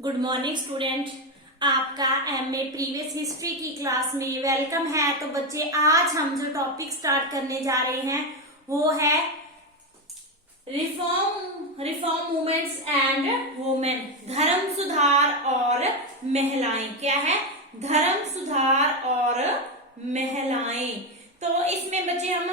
Good morning student, आपका MA previous history की class में वेलकम है। तो बच्चे आज हम जो टॉपिक स्टार्ट करने जा रहे हैं वो है रिफॉर्म मूवमेंट्स एंड वुमेन, धर्म सुधार और महिलाएं। क्या है? धर्म सुधार और महिलाएं। तो इसमें बच्चे हम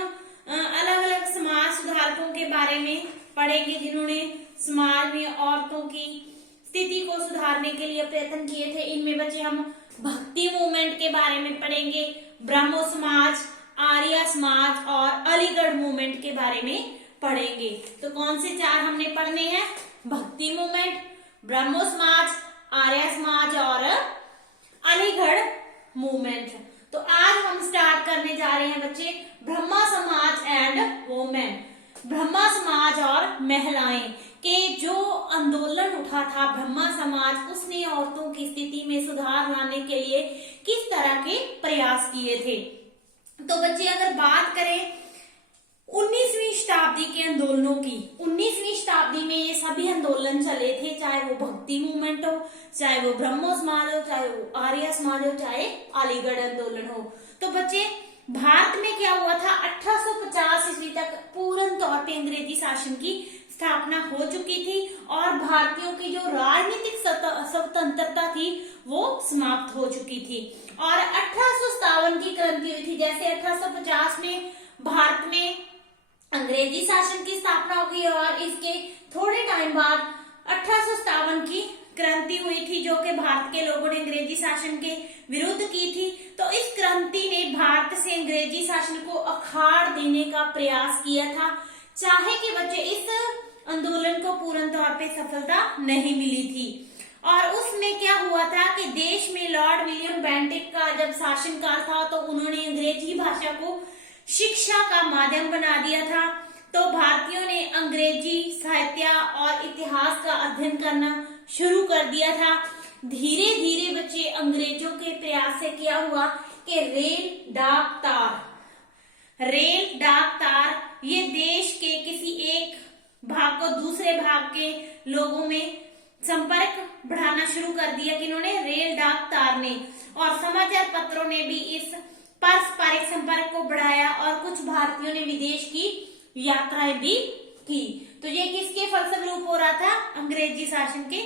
अलग अलग समाज सुधारकों के बारे में पढ़ेंगे जिन्होंने समाज में औरतों की स्थिति को सुधारने के लिए प्रयत्न किए थे। इनमें बच्चे हम भक्ति मूवमेंट के बारे में पढ़ेंगे, ब्रह्मो समाज, आर्य समाज और अलीगढ़ मूवमेंट के बारे में पढ़ेंगे। तो कौन से चार हमने पढ़ने हैं? भक्ति मूवमेंट, ब्रह्मो समाज, आर्य समाज और अलीगढ़ मूवमेंट। तो आज हम स्टार्ट करने जा रहे हैं बच्चे ब्रह्मा समाज एंड वुमेन, ब्रह्मा समाज और महिलाएं के जो आंदोलन उठा था ब्रह्मा समाज, उसने औरतों की स्थिति में सुधार लाने के लिए किस तरह के प्रयास किए थे। तो बच्चे अगर बात करें 19वीं शताब्दी के आंदोलनों की, 19वीं शताब्दी में ये सभी आंदोलन चले थे, चाहे वो भक्ति मूवमेंट हो, चाहे वो ब्रह्मो समाज हो, चाहे वो आर्य समाज हो, चाहे अलीगढ़ आंदोलन हो। तो बच्चे भारत में क्या हुआ था, 1850 ईस्वी तक पूर्ण तौर पे अंग्रेजी शासन की स्थापना हो चुकी थी और भारतीयों की जो राजनीतिक स्वतंत्रता थी वो समाप्त हो चुकी थी। और 1857 की क्रांति हुई थी। जैसे 1850 में भारत में अंग्रेजी शासन की स्थापना हो गई और इसके थोड़े टाइम बाद 1857 की क्रांति हुई थी जो कि भारत के लोगों ने अंग्रेजी शासन के विरुद्ध की थी। तो इस क्रांति ने भारत से अंग्रेजी शासन को उखाड़ देने का प्रयास किया था, चाहे कि बच्चे इस आंदोलन को पूर्ण तौर पे सफलता नहीं मिली थी। और उसमें क्या हुआ था कि देश में लॉर्ड विलियम बेंटिक का जब शासनकाल था तो उन्होंने अंग्रेजी भाषा को शिक्षा का माध्यम बना दिया था। तो भारतीयों ने अंग्रेजी साहित्य और इतिहास का अध्ययन करना शुरू कर दिया था। धीरे धीरे बच्चे अंग्रेजों के प्रयास से क्या हुआ कि रेल डाक तार ये देश के किसी एक भाग को दूसरे भाग के लोगों में संपर्क बढ़ाना शुरू कर दिया कि इन्होंने रेल डाक तार ने, और समाचार पत्रों ने भी इस पारस्परिक संपर्क को बढ़ाया और कुछ भारतीयों ने विदेश की यात्राएं भी की। तो ये किसके फलस्वरूप हो रहा था? अंग्रेजी शासन के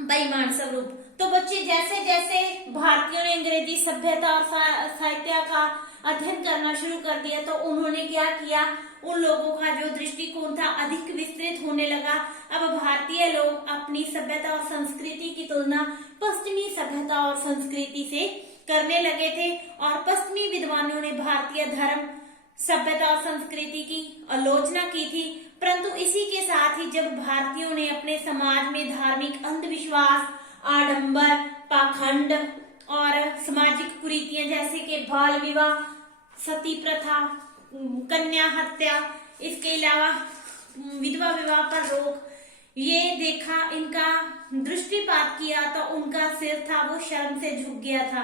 बेईमान स्वरूप। तो बच्चे जैसे जैसे भारतीयों ने अंग्रेजी सभ्यता और साहित्य का अध्ययन करना शुरू कर दिया तो उन्होंने क्या किया, उन लोगों का जो दृष्टिकोण था अधिक विस्तृत होने लगा। अब भारतीय लोग अपनी सभ्यता और संस्कृति की तुलना पश्चिमी सभ्यता और संस्कृति से करने लगे थे और पश्चिमी विद्वानों ने भारतीय धर्म, सभ्यता और संस्कृति की आलोचना की थी। परंतु इसी के साथ ही जब भारतीयों ने अपने समाज में धार्मिक अंधविश्वास, आडंबर, पाखंड और सामाजिक कुरीतियां जैसे कि बाल विवाह, सती प्रथा, कन्या हत्या, इसके अलावा विधवा विवाह पर रोक, ये देखा, इनका दृष्टिपात किया तो उनका सिर था वो शर्म से झुक गया था।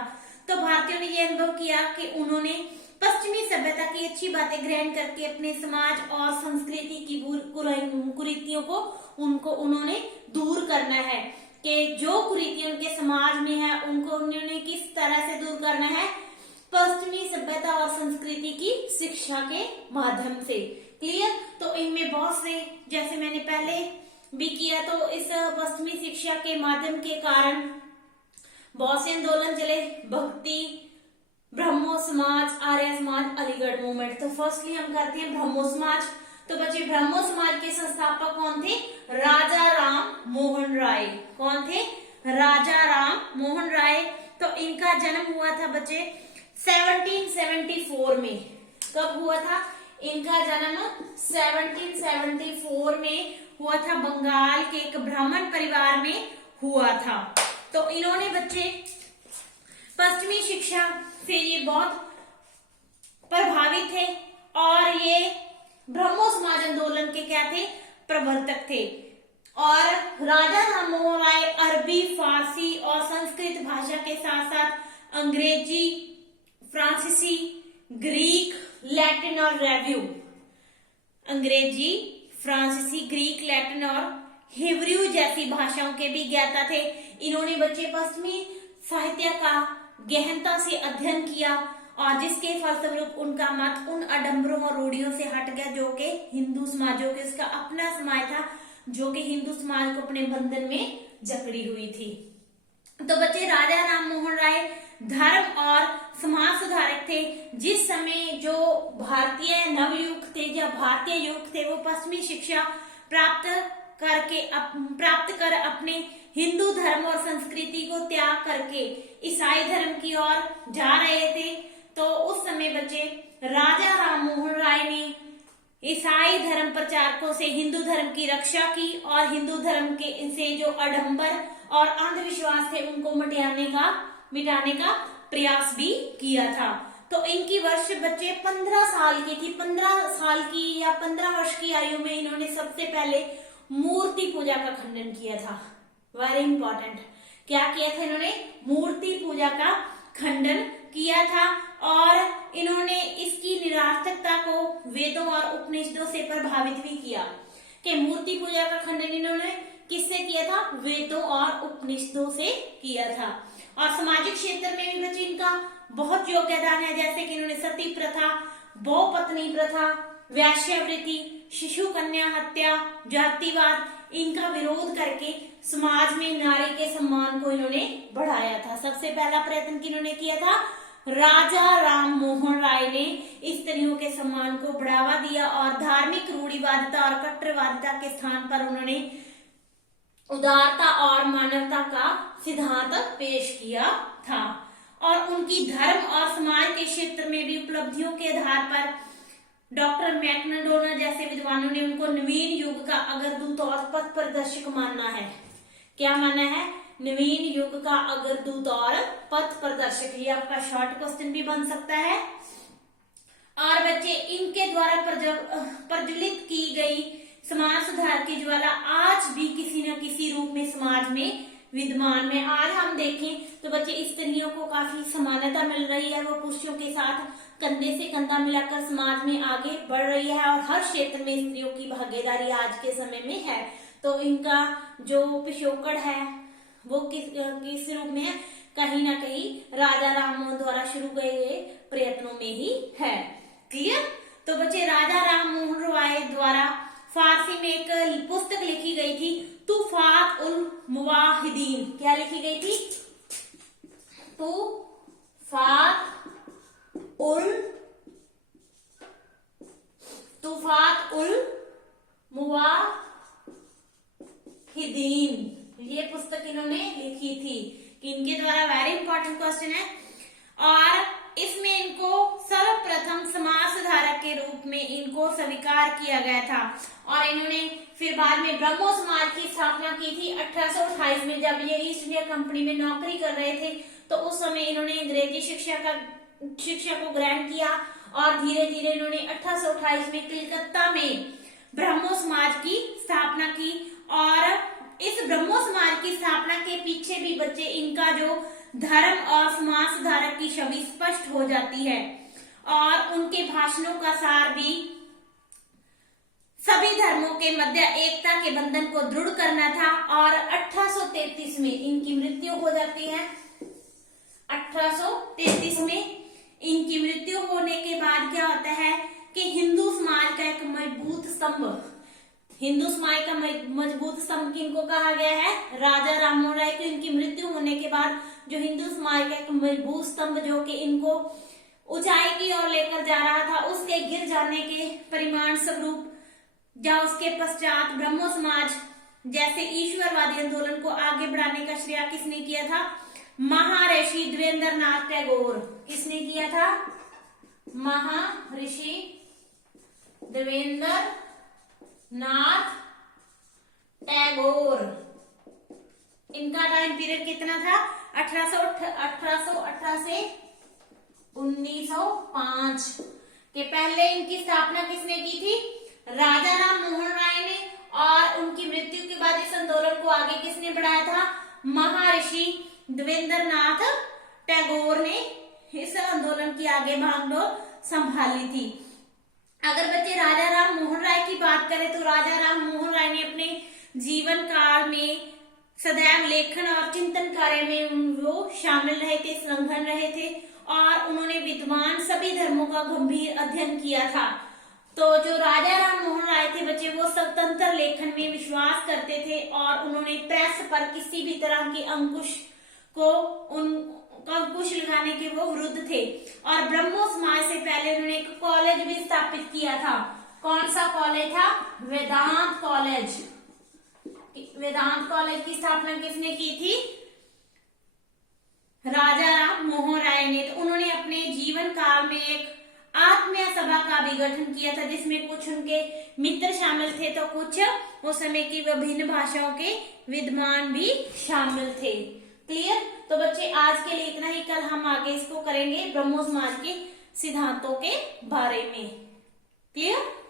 तो भारतीयों ने ये अनुभव किया कि उन्होंने पश्चिमी सभ्यता की अच्छी बातें ग्रहण करके अपने समाज और संस्कृति की कुरीतियों को उन्होंने दूर करना है, कि जो कुरीतियां उनके समाज में है उनको उन्होंने किस तरह से दूर करना है, पश्चिमी सभ्यता और संस्कृति की शिक्षा के माध्यम से। क्लियर? तो इनमें बहुत से, जैसे मैंने पहले भी किया, तो इस पश्चिमी शिक्षा के माध्यम के कारण बहुत से आंदोलन चले, भक्ति, ब्रह्मो समाज, आर्य समाज, अलीगढ़ मूवमेंट। तो फर्स्टली हम करते हैं ब्रह्मो समाज। तो बच्चे ब्रह्मो समाज के संस्थापक कौन थे? राजा राम मोहन राय। कौन थे? राजा राम मोहन राय। तो इनका जन्म हुआ था बच्चे 1774 में। कब हुआ था इनका जन्म? 1774 में हुआ था, बंगाल के एक ब्राह्मण परिवार में हुआ था। तो इन्होंने बच्चे पश्चिमी शिक्षा से ये बहुत प्रभावित थे और ये ब्रह्मो समाज आंदोलन के क्या थे? प्रवर्तक थे। और राजा राम मोहन राय अरबी, फारसी और संस्कृत भाषा के साथ साथ अंग्रेजी, फ्रांसीसी, ग्रीक, लैटिन और रेव्यू, अंग्रेजी, फ्रांसीसी, ग्रीक, लैटिन और हिब्रू जैसी भाषाओं के भी ज्ञाता थे। इन्होंने बच्चे पश्चिमी साहित्य का गहनता से अध्ययन किया और जिसके फलस्वरूप उनका मत उन आडंबरों और रूढ़ियों से हट गया जो कि हिंदू समाजों के, उसका अपना समाज था जो कि हिंदू समाज को अपने बंधन में जकड़ी हुई थी। तो बच्चे राजा राम मोहन राय धर्म और समाज सुधारक थे। जिस समय जो भारतीय नवयुग थे या भारतीय युग थे वो पश्चिमी शिक्षा प्राप्त कर अपने हिंदू धर्म और संस्कृति को त्याग करके ईसाई धर्म की ओर जा रहे थे। तो उस समय बच्चे राजा राम मोहन राय ने ईसाई धर्म प्रचारकों से हिंदू धर्म की रक्षा की और हिंदू धर्म के से जो आडंबर और अंधविश्वास थे उनको मिटाने का प्रयास भी किया था। तो इनकी वर्ष बच्चे 15 साल की थी। 15 साल की या 15 वर्ष की आयु में इन्होंने सबसे पहले मूर्ति पूजा का खंडन किया था। वेरी इंपॉर्टेंट, क्या किया था इन्होंने? मूर्ति पूजा का खंडन किया था और इन्होंने इसकी निरर्थकता को वेदों और उपनिषदों से प्रभावित भी किया। कि मूर्ति पूजा का खंडन इन्होंने किससे किया था? वेदों और उपनिषदों से किया था। और सामाजिक क्षेत्र में भी बच्चे इनका बहुत योगदान है, जैसे कि इन्होंने सती प्रथा, बहुपत्नी प्रथा, वेश्यावृत्ति, शिशु कन्या हत्या, जातिवाद, इनका विरोध करके समाज में नारी के सम्मान को इन्होंने बढ़ाया था। सबसे पहला प्रयत्न किन्होंने किया था? राजा राम मोहन राय ने स्त्रियों के सम्मान को बढ़ावा दिया और धार्मिक रूढ़िवादिता और कट्टरवादिता के स्थान पर उन्होंने उदारता और मानवता का सिद्धांत पेश किया था। और उनकी धर्म और समाज के क्षेत्र में भी उपलब्धियों के आधार पर डॉक्टर मैकडोनाल्ड जैसे विद्वानों ने उनको नवीन युग का अग्रदूत और पथ प्रदर्शक माना है। क्या माना है? नवीन युग का अग्रदूत और पथ प्रदर्शक। ये आपका शॉर्ट क्वेश्चन भी बन सकता है। और बच्चे इनके द्वारा प्रज्वलित की गई समाज सुधार की ज्वाला आज भी किसी न किसी रूप में समाज में विद्यमान में। आज हम देखें तो बच्चे स्त्रियों को काफी समानता मिल रही है, वो पुरुषों के साथ कंधे से कंधा मिलाकर समाज में आगे बढ़ रही है और हर क्षेत्र में स्त्रियों की भागीदारी आज के समय में है। तो इनका जो पिछोकड़ है वो किस रूप में है? कहीं ना कहीं राजा राम मोहन द्वारा शुरू किए गए प्रयत्नों में ही है। क्लियर? तो बच्चे राजा राम मोहन राय द्वारा फारसी में एक पुस्तक लिखी गई थी, तुफात उल मुवाहिदीन। क्या लिखी गई थी? तुफात उल मुवाहिदीन, ये पुस्तक इन्होंने लिखी थी। इनके द्वारा वेरी इंपॉर्टेंट क्वेश्चन है। और इसमें इनको सर्वप्रथम समाज सुधारक के रूप में इनको स्वीकार किया गया था। और इन्होंने फिर बाद में ब्रह्मो समाज की स्थापना की थी 1828 में। जब ये ईस्ट इंडिया कंपनी में नौकरी कर रहे थे तो उस समय इन्होंने अंग्रेजी शिक्षा को ग्रहण किया और धीरे धीरे इन्होंने 1828 में कलकत्ता में ब्रह्मो समाज की स्थापना की। और इस ब्रह्मो समाज की स्थापना के पीछे भी बच्चे इनका जो धर्म और समाज सुधारक की छवि स्पष्ट हो जाती है। और उनके भाषणों का सार भी सभी धर्मों के मध्य एकता के बंधन को दृढ़ करना था। और 1833 में इनकी मृत्यु हो जाती है। 1833 में इनकी मृत्यु होने के बाद क्या होता है कि हिंदू समाज का एक मजबूत स्तंभ, हिंदू समाज का मजबूत स्तंभ किनको कहा गया है? राजा राम मोहन राय को। इनकी मृत्यु होने के बाद जो हिंदू समाज का एक मजबूत स्तंभ जो कि इनको ऊंचाई की ओर लेकर जा रहा था, उसके गिर जाने के परिमाण स्वरूप या उसके पश्चात ब्रह्मो समाज जैसे ईश्वरवादी आंदोलन को आगे बढ़ाने का श्रेय किसने किया था? महर्षि देवेंद्रनाथ टैगोर। किसने किया था? महर्षि देवेंद्रनाथ टैगोर। इनका टाइम पीरियड कितना था? 1818 से 1905 के पहले इनकी स्थापना किसने की थी? राजा राम मोहन राय ने। और उनकी मृत्यु के बाद इस आंदोलन को आगे किसने बढ़ाया था? महर्षि देवेंद्रनाथ टैगोर ने इस आंदोलन की आगे भागडोर संभाली थी। अगर बच्चे राजा राम मोहन राय की बात करें तो राजा राम मोहन राय ने अपने जीवन काल में सदैव लेखन और चिंतन कार्य में वो शामिल रहे थे, संलग्न रहे थे और उन्होंने विद्वान सभी धर्मों का गंभीर अध्ययन किया था। तो जो राजा राम मोहन राय थे बच्चे, वो स्वतंत्र लेखन में विश्वास करते थे और उन्होंने प्रेस पर किसी भी तरह की अंकुश लगाने के वो विरुद्ध थे। और ब्रह्मो समाज से पहले उन्होंने एक कॉलेज भी स्थापित किया था। कौन सा कॉलेज था? वेदांत कॉलेज। वेदांत कॉलेज की स्थापना किसने की थी? राजा राम मोहन राय ने। तो उन्होंने अपने जीवन काल में एक आत्मीय सभा का भी गठन किया था, जिसमें कुछ उनके मित्र शामिल थे तो कुछ उस समय की विभिन्न भाषाओं के विद्वान भी शामिल थे। क्लियर? तो बच्चे आज के लिए इतना ही। कल हम आगे इसको करेंगे ब्रह्मो समाज के सिद्धांतों के बारे में। क्लियर?